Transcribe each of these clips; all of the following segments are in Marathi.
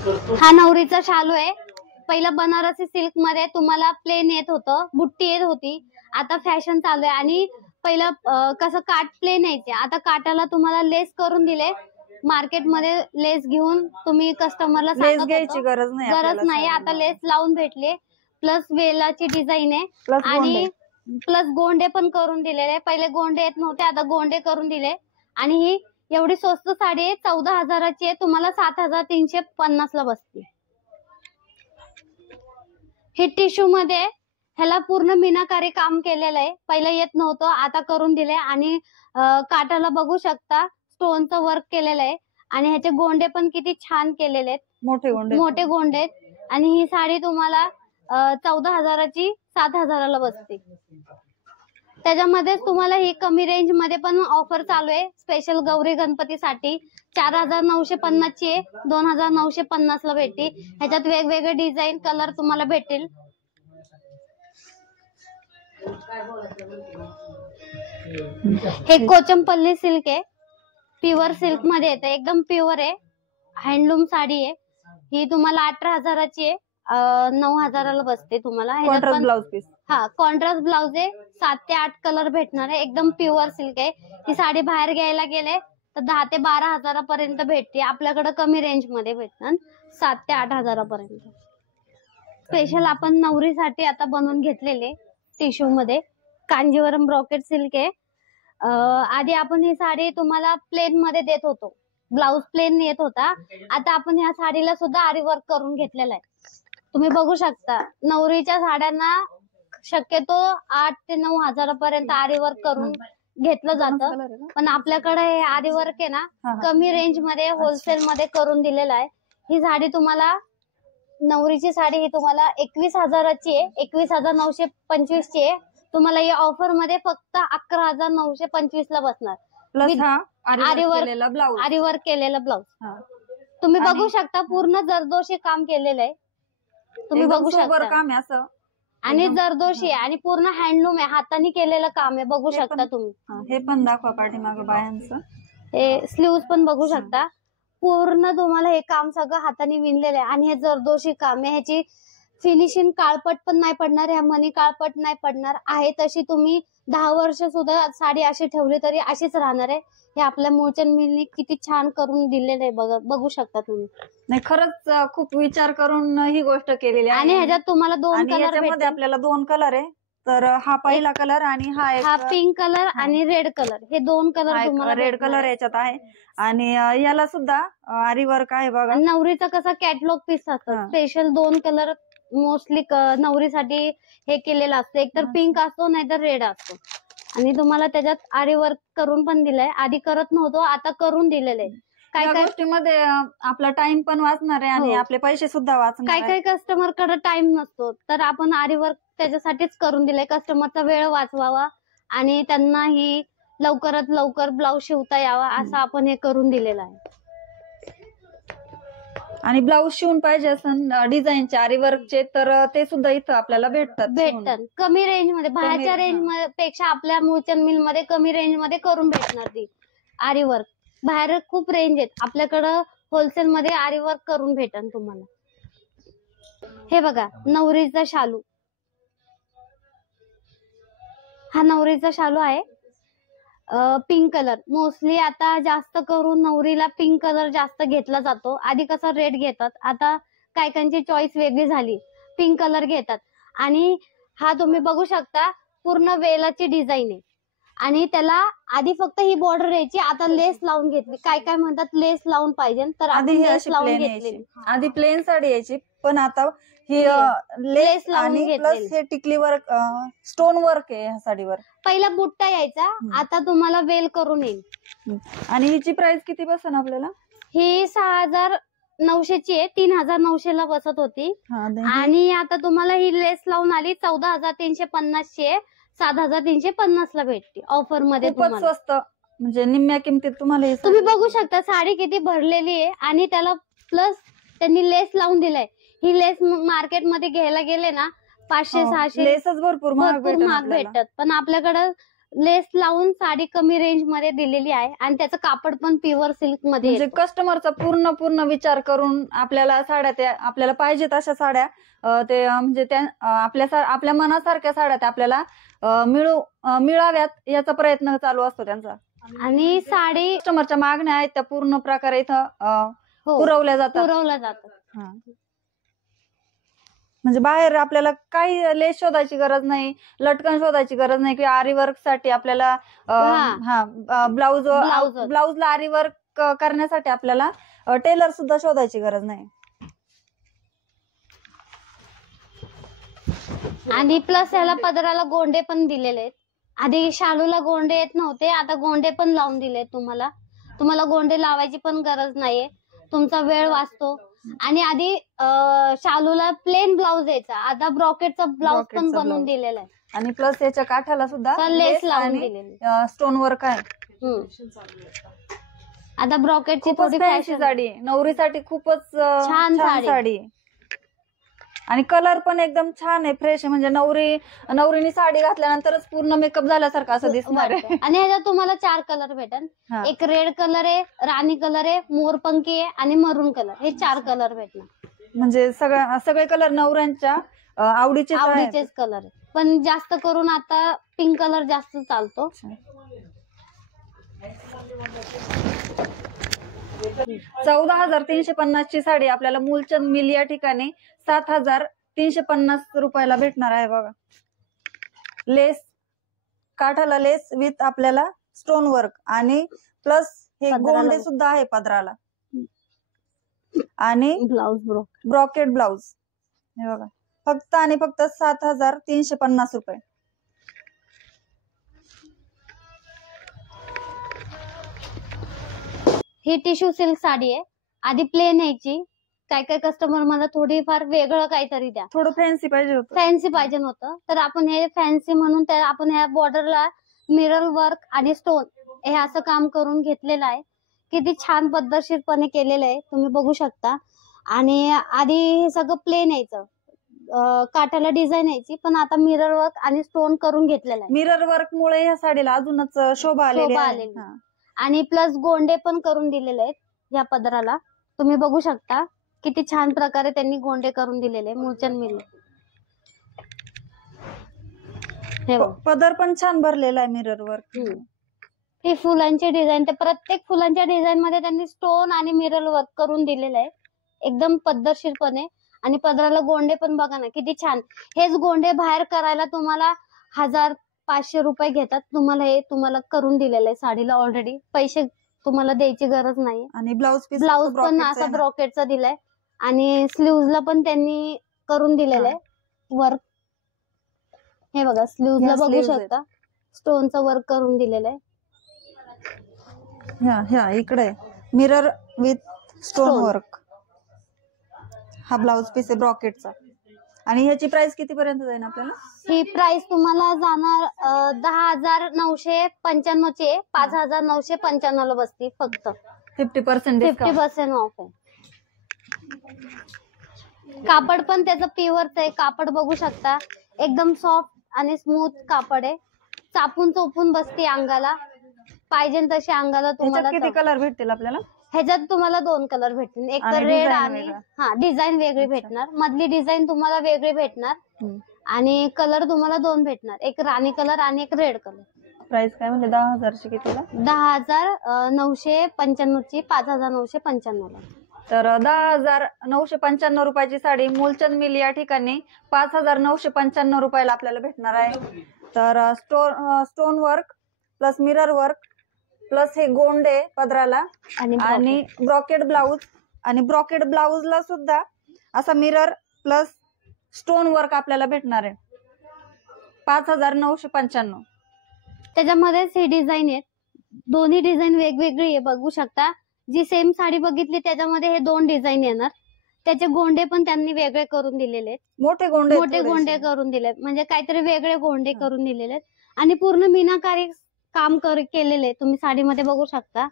हा नवरीचा शालू आहे। पहिला बनारसी सिल्क मध्ये तुम्हाला प्लेन येत होतं, बुट्टी येत होती। आता फॅशन चालू आहे आणि पहिलं कसं काट प्लेन यायचे, आता काटाला तुम्हाला लेस करून दिले। मार्केट मध्ये लेस घेऊन तुम्ही कस्टमरला लेस घ्यायची गरज नाही, आता लेस लावून भेटले। प्लस वेलाची डिझाईन आहे आणि प्लस गोंडे पण करून दिलेले। पहिले गोंडे येत नव्हते, आता गोंडे करून दिले। आणि ही एवढी स्वस्त साडी आहे, 14,000ची आहे, तुम्हाला 7,350 ला बसते। हे टिश्यू मध्ये ह्याला पूर्ण मीनाकारी काम केलेलं आहे, पहिलं येत नव्हतं, आता करून दिले। आणि काटाला बघू शकता स्टोनचं वर्क केलेलं आहे आणि ह्याचे गोंडे पण किती छान केलेले आहेत, मोठे गोंडे आहेत। आणि ही साडी तुम्हाला 14,000ची 7,000ला बसते। त्याच्यामध्येच तुम्हाला ही कमी रेंज मध्ये पण ऑफर चालू आहे, स्पेशल गौरी गणपतीसाठी 4,950 ची आहे, 2,950 ला भेटते। ह्याच्यात वेगवेगळे डिझाईन कलर तुम्हाला भेटेल। हे कोचंपल्ली सिल्क आहे, प्युअर सिल्क मध्ये येते, एकदम प्युअर आहे, हँडलूम साडी आहे। ही तुम्हाला 18,000ची आहे, 9,000ला बसते तुम्हाला। कॉन्ट्रास्ट ब्लाउज पीस, हा कॉन्ट्रास्ट ब्लाउज आहे, 7 ते 8 कलर भेटणार आहे, एकदम प्युअर सिल्क आहे। ही साडी बाहेर घ्यायला गेले तर 10 ते 12,000पर्यंत भेटते, आपल्याकडे कमी रेंज मध्ये भेटणार 7 ते 8,000पर्यंत। स्पेशल आपण नवरीसाठी आता बनवून घेतलेले टिश्यू मध्ये कांजीवरम ब्रॉकेट सिल्क आहे। आधी आपण ही साडी तुम्हाला प्लेन मध्ये देत होतो, ब्लाउज प्लेन येत होता, आता आपण ह्या साडीला सुद्धा आरी वर्क करून घेतलेला आहे। तुम्ही बघू शकता नवरीच्या साड्यांना शक्यतो 8 ते 9,000पर्यंत आरी वर्क करून घेतलं जातं, पण आपल्याकडे हे आरी वर्क आहे ना कमी रेंज मध्ये होलसेल मध्ये करून दिलेलं आहे। ही साडी तुम्हाला नवरीची साडी ही तुम्हाला 21,000ची आहे, 21,925 ची आहे, तुम्हाला या ऑफर मध्ये फक्त 11,925 ला बसणार। प्लस हा आरी वर्क केलेला ब्लाउज तुम्ही बघू शकता, पूर्ण जरदोशी काम केलेलं आहे, तुम्ही बघू शकता काम आहे असं, आणि जरदोशी आहे आणि पूर्ण हँडलूम आहे, हाताने केलेलं काम आहे, बघू शकता तुम्ही। हे पण दाखवा पाठीमागे बायांचं, हे स्लीव्स पण बघू शकता, पूर्ण तुम्हाला हे काम सगळं हाताने विणलेलं आहे आणि हे जरदोशी काम आहे। ह्याची फिनिशिंग काळपट पण नाही पडणार, ह्या मनी काळपट नाही पडणार आहे, तशी तुम्ही 10 वर्ष सुद्धा साडी अशी ठेवली तरी अशीच राहणार आहे। हे आपल्या मूळचंद मिलनी किती छान करून दिलेलं आहे, बघू शकता तुम्ही। नाही खरंच खूप विचार करून ही गोष्ट केलेली आहे। आणि ह्याच्यात तुम्हाला 2 कलर मध्ये आपल्याला 2 कलर आहे, तर हा पहिला कलर आणि हा पिंक कलर आणि रेड कलर, हे 2 कलर तुम्हाला रेड कलर याच्यात आहे। आणि याला सुद्धा आरी वर्क आहे बघा। नवरीचा कसा कॅटलॉग पीस असतो, स्पेशल 2 कलर मोस्टली नवरीसाठी हे केलेलं असतं, एकतर पिंक असतो नाहीतर रेड असतो। आणि तुम्हाला त्याच्यात आरी वर्क करून पण दिलंय, आधी करत नव्हतो आता करून दिलेलं आहे। काय गोष्टीमध्ये आपला टाइम पण वाचणार आहे आणि आपले पैसे सुद्धा वाचणार। काही कस्टमर कडे टाइम नसतो, तर आपण आरी वर्क त्याच्यासाठीच करून दिलंय, कस्टमरचा वेळ वाचवावा आणि त्यांना ही लवकरात लवकर ब्लाउज शिवता यावा असं आपण हे करून दिलेलं आहे। आणि ब्लाउज शिवून पाहिजे असं डिझाईनचे आरी वर्कचे, तर ते सुद्धा इथं आपल्याला भेटतात कमी रेंज मध्ये, बाहेरच्या रेंज पेक्षा आपल्या मूळचंद मिल मध्ये कमी रेंज मध्ये करून भेटणार ती आरी वर्क। बाहेर खूप रेंज आहेत, आपल्याकडं होलसेल मध्ये आरी वर्क करून भेटन तुम्हाला। हे बघा नवरीचा शालू, हा नवरीचा शालू आहे, पिंक कलर। मोस्टली आता जास्त करून नवरीला पिंक कलर जास्त घेतला जातो, आधी कसा रेड घेतात, आता काहीकांची चॉईस वेगळी झाली, पिंक कलर घेतात। आणि हा तुम्ही बघू शकता पूर्ण वेलाची डिझाईन आहे आणि त्याला आधी फक्त ही बॉर्डर यायची, आता लेस लावून घेतली। काय म्हणतात लेस लावून पाहिजे, तर आधी लेस लावून घेतली, आधी प्लेन साडी यायची, पण आता ही लेस आणि प्लस हे टिकली वर्क, स्टोन वर्क आहे ह्या साडीवर। पहिला बुट्टा यायचा, आता तुम्हाला वेल करून येईल। आणि हिची प्राइस किती बसेल आपल्याला? ही 6,900 ची आहे, 3,900 ला बसत होती आणि आता तुम्हाला ही लेस लावून आली 14,350 ची आहे, 7,350 ला भेटते ऑफर मध्ये। खूपच स्वस्त, म्हणजे निम्म्या किमतीत तुम्हाला। तुम्ही बघू शकता साडी किती भरलेली आहे आणि त्याला प्लस त्यांनी लेस लावून दिलाय। ही लेस मार्केटमध्ये घ्यायला गेले ना 500-600 लेसच भरपूर महाग भेटतात, पण आपल्याकडे लेस लावून साडी कमी रेंज मध्ये दिलेली आहे आणि त्याचं कापड पण प्युअर सिल्क मध्ये म्हणजे येतं. कस्टमरचा पूर्ण विचार करून आपल्याला साड्या त्या आपल्याला पाहिजे तशा साड्या ते म्हणजे त्या आपल्या मनासारख्या साड्या त्या आपल्याला मिळाव्यात याचा प्रयत्न चालू असतो त्यांचा. आणि साडी कस्टमरच्या मागण्या आहेत त्या पूर्ण प्रकारे इथं पुरवल्या जातात. हा. म्हणजे बाहेर आपल्याला काही लेस शोधायची गरज नाही, लटकन शोधायची गरज नाही, किंवा आरी वर्क साठी आपल्याला ब्लाउजला आरी वर्क करण्यासाठी आपल्याला टेलर सुद्धा शोधायची गरज नाही. आणि प्लस याला पदराला गोंडे पण दिलेले आहेत. आधी शालूला गोंडे येत नव्हते, आता गोंडे पण लावून दिले तुम्हाला गोंडे लावायची पण गरज नाहीये, तुमचा वेळ वाचतो. आणि आधी शालूला प्लेन ब्लाउज यायचा, आता ब्रॉकेटचा ब्लाउज पण बनवून दिलेला आहे. आणि प्लस याच्या काठाला सुद्धा लेस लावून दिलेली स्टोन वर्क आहे. आता ब्रॉकेटची खूपच फॅन्सी साडी, नवरीसाठी खूपच छान साडी. आणि कलर पण एकदम छान आहे, फ्रेश आहे. म्हणजे नवरीने साडी घातल्यानंतरच पूर्ण मेकअप झाल्यासारखं असं दिसणार आहे. आणि ह्याच्यात तुम्हाला 4 कलर भेटन. एक रेड कलर आहे, राणी कलर आहे, मोरपंखी आहे आणि मरून कलर, हे 4 कलर भेटणार. म्हणजे सगळे कलर नवऱ्यांच्या आवडीचेच कलर आहे. पण जास्त करून आता पिंक कलर जास्त चालतो. 14,350 ची साडी आपल्याला मूलचंद मिल या ठिकाणी 7,350 रुपयाला भेटणार आहे बघा. लेस, काठाला लेस विथ आपल्याला स्टोन वर्क आणि प्लस हे गोंडे सुद्धा आहे पदराला. आणि ब्रॉकेट ब्लाउज हे बघा, फक्त आणि फक्त 7,350 रुपये. ही टिश्यू सिल्क साडी आहे. आधी प्लेन यायची, काय कस्टमर मला थोडीफार वेगळं काहीतरी द्या, थोडं फॅन्सी पाहिजे होतं, तर आपण हे फॅन्सी म्हणून आपण ह्या बॉर्डरला मिरर वर्क आणि स्टोन हे असं काम करून घेतलेलं आहे. किती छान पद्धतशीरपणे केलेलं आहे, तुम्ही बघू शकता. आणि आधी हे सगळं प्लेन यायचं, काठाला डिझाईन यायची, पण आता मिरर वर्क आणि स्टोन करून घेतलेलं आहे. मिरर वर्क मुळे या साडीला अजूनच शोभा आलेली आहे. आणि प्लस गोंडे पण करून दिलेले आहेत या पदराला, तुम्ही बघू शकता किती छान प्रकारे त्यांनी गोंडे करून दिलेले मूलचंद मिल. पदर पण छान भरलेला आहे मिरर वर्क. ही फुलांची डिझाईन, ते प्रत्येक फुलांच्या डिझाईन मध्ये त्यांनी स्टोन आणि मिरर वर्क करून दिलेलं आहे एकदम पद्धतशीरपणे. आणि पदराला गोंडे पण बघा ना किती छान. हेच गोंडे बाहेर करायला तुम्हाला 1,500 रुपये घेतात. तुम्हाला करून दिलेलं आहे साडीला, ऑलरेडी पैसे तुम्हाला द्यायची गरज नाही. आणि ब्लाउज पण असा ब्रॉकेटचा दिलाय आणि स्लीव्हजला पण त्यांनी करून दिलेलं आहे वर्क. हे बघा, स्लीव्हजला बघू शकता स्टोनचं वर्क करून दिलेलं आहे. इकडे मिरर विथ स्टोन वर्क. हा ब्लाउज पीस आहे ब्रॉकेटचा. आणि ह्याची प्राइस किती पर्यंत जाईल आपल्याला? ही प्राइस तुम्हाला जाणार 10,995 ची, 5,995 ला बसती फक्त. 50% ऑफ आहे. कापड पण त्याचं प्युअरच आहे, कापड बघू शकता एकदम सॉफ्ट आणि स्मूथ कापड आहे. चापून चोपून बसते अंगाला, पाहिजे तशी अंगाला. तुम्हाला किती कलर भेटतील आपल्याला? ह्याच्यात तुम्हाला 2 कलर भेटतील, एक तर रेड आणि डिझाईन वेगळी भेटणार, मधली डिझाईन तुम्हाला वेगळी भेटणार. आणि कलर तुम्हाला 2 भेटणार, एक राणी कलर आणि एक रेड कलर. प्राइस काय म्हणजे 10,000 ची कितीला? 10,995 ची, 5,995 ला. तर 10,995 रुपयाची साडी मूलचंद मिल या ठिकाणी 5,995 रुपयाला आपल्याला भेटणार आहे. तर stone work plus mirror work plus हे गोंडे पदराला आणि ब्रॉकेट ब्लाउज. आणि ब्रॉकेट ब्लाउजला सुद्धा असा मिरर प्लस स्टोन वर्क आपल्याला भेटणार आहे 5,995. त्याच्यामध्येच ही डिझाईन आहे, दोन्ही डिझाईन वेगवेगळी आहे, बघू शकता. जी सेम साडी बघितली त्याच्यामध्ये हे 2 डिझाईन येणार. त्याचे गोंडे पण त्यांनी वेगळे करून दिलेले आहेत, मोठे गोंडे करून दिले, म्हणजे काहीतरी वेगळे गोंडे करून दिलेले आहेत. आणि पूर्ण मीनाकारी काम केलेले तुम्ही साडीमध्ये बघू शकता.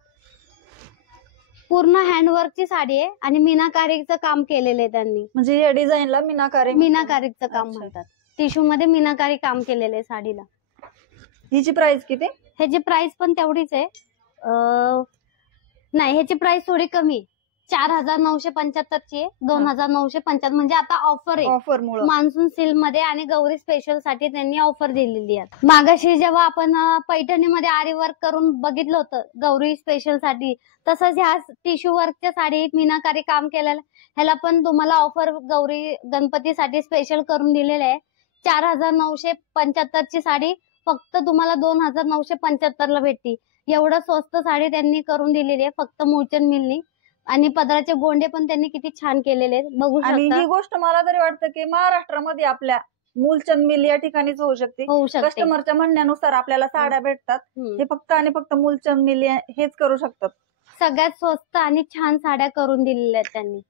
पूर्ण हँडवर्कची साडी आहे आणि मीनाकारीचं काम केलेलं आहे त्यांनी. म्हणजे या डिझाईनला मीनाकारीचं काम म्हणतात. टिश्यू मध्ये मीनाकारी काम केलेलं आहे साडीला. हिची प्राइस किती? ह्याची प्राइस पण तेवढीच आहे. नाही, ह्याची प्राइस थोडी कमी, 4,975 ची आहे. 2,975 म्हणजे आता ऑफर आहे ऑफर मुळे. मान्सून सेल मध्ये आणि गौरी स्पेशल साठी त्यांनी ऑफर दिलेली आहे. मागाशी जेव्हा आपण पैठणीमध्ये आरी वर्क करून बघितलं होतं गौरी स्पेशल साठी, तसंच ह्या टिश्यू वर्कच्या साडीत मीनाकारी काम केलेलं, ह्याला पण तुम्हाला ऑफर गौरी गणपतीसाठी स्पेशल करून दिलेले आहे. 4,975 ची साडी फक्त तुम्हाला 2,975 ला भेटते. एवढं स्वस्त साडी त्यांनी करून दिलेली आहे फक्त मूलचंद मिलनी. आणि पदराचे गोंडे पण त्यांनी किती छान केलेले आहेत, बघू आणि शकता. ही गोष्ट मला तरी वाटतं की महाराष्ट्रामध्ये आपल्या मूलचंद मिल या ठिकाणीच होऊ शकते. कस्टमरच्या म्हणण्यानुसार आपल्याला साड्या भेटतात. हे फक्त आणि फक्त मूलचंद मिल हेच करू शकतात. सगळ्यात स्वस्त आणि छान साड्या करून दिलेल्या आहेत त्यांनी.